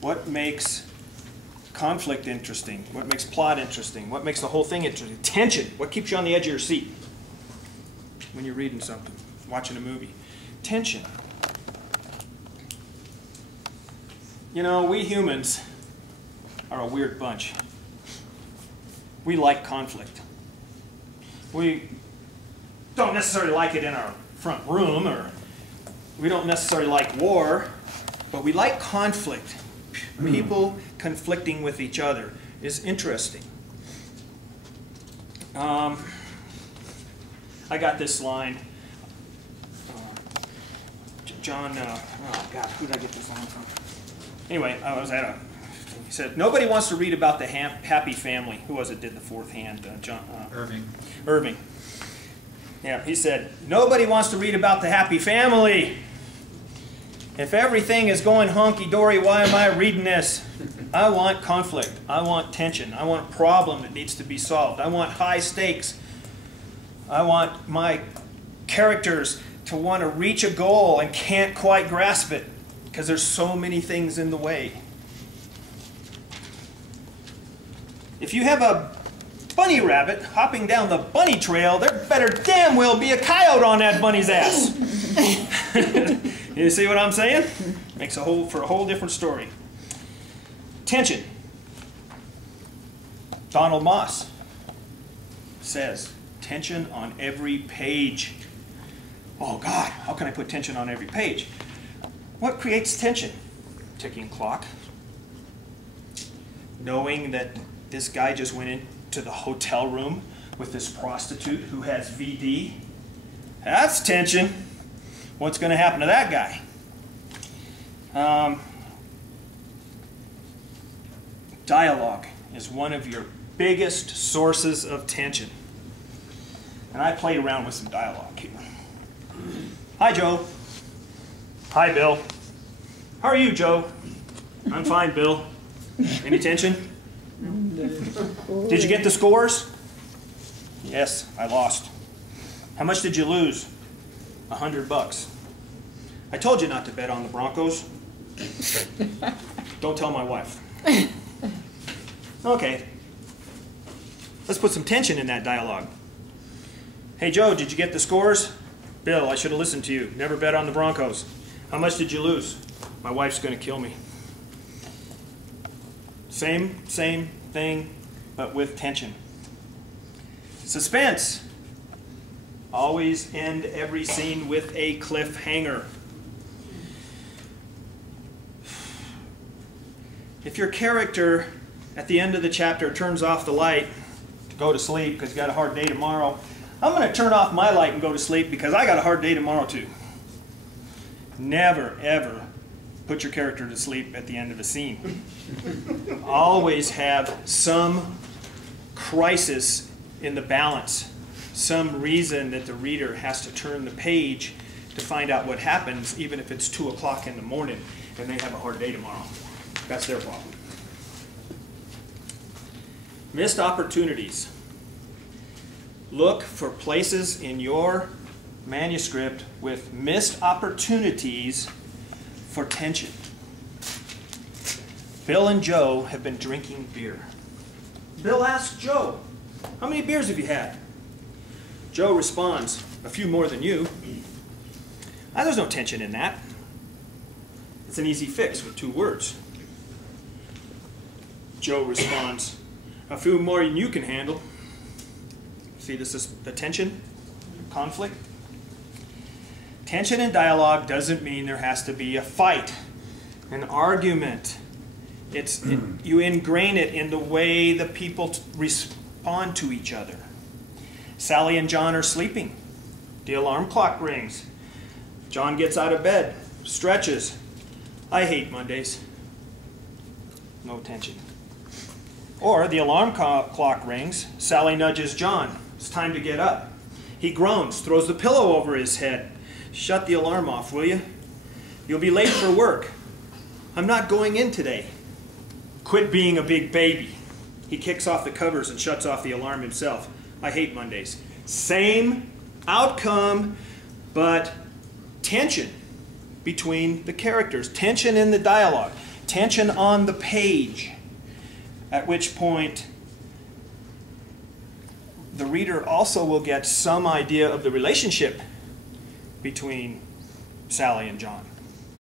What makes conflict interesting? What makes plot interesting? What makes the whole thing interesting? Tension. What keeps you on the edge of your seat when you're reading something, watching a movie? Tension. You know, we humans are a weird bunch. We like conflict. We don't necessarily like it in our front room, or we don't necessarily like war, but we like conflict. People conflicting with each other is interesting. I got this line. John, oh God, who did I get this line from? Anyway, I was at he said, nobody wants to read about the happy family. Who was it did the fourth hand? John? Irving. Yeah, he said, nobody wants to read about the happy family. If everything is going honky-dory, why am I reading this? I want conflict. I want tension. I want a problem that needs to be solved. I want high stakes. I want my characters to want to reach a goal and can't quite grasp it because there's so many things in the way. If you have a bunny rabbit hopping down the bunny trail, there better damn well be a coyote on that bunny's ass. You see what I'm saying? Makes for a whole different story. Tension. Donald Moss says, tension on every page. Oh God, how can I put tension on every page? What creates tension? Ticking clock. Knowing that this guy just went into the hotel room with this prostitute who has VD. That's tension. What's going to happen to that guy? Dialogue is one of your biggest sources of tension. And I played around with some dialogue here. Hi, Joe. Hi, Bill. How are you, Joe? I'm fine, Bill. Any tension? Did you get the scores? Yes, I lost. How much did you lose? $100. I told you not to bet on the Broncos. Don't tell my wife. Okay. Let's put some tension in that dialogue. Hey, Joe, did you get the scores? Bill, I should have listened to you. Never bet on the Broncos. How much did you lose? My wife's going to kill me. Same thing, but with tension. Suspense. Always end every scene with a cliffhanger. If your character at the end of the chapter turns off the light to go to sleep because he's got a hard day tomorrow, I'm going to turn off my light and go to sleep because I got a hard day tomorrow too. Never, ever put your character to sleep at the end of a scene. Always have some crisis in the balance. Some reason that the reader has to turn the page to find out what happens, even if it's 2 o'clock in the morning and they have a hard day tomorrow. That's their problem. Missed opportunities. Look for places in your manuscript with missed opportunities for tension. Bill and Joe have been drinking beer. Bill asks Joe, how many beers have you had? Joe responds, a few more than you. Now, there's no tension in that. It's an easy fix with 2 words. Joe responds, a few more than you can handle. See, this is the tension, conflict. Tension in dialogue doesn't mean there has to be a fight, an argument. You ingrain it in the way the people respond to each other. Sally and John are sleeping. The alarm clock rings. John gets out of bed, stretches. I hate Mondays. No tension. Or the alarm clock rings. Sally nudges John. It's time to get up. He groans, throws the pillow over his head. Shut the alarm off, will you? You'll be late for work. I'm not going in today. Quit being a big baby. He kicks off the covers and shuts off the alarm himself. I hate Mondays. Same outcome, but tension between the characters. Tension in the dialogue. tension on the page, at which point the reader also will get some idea of the relationship between Sally and John.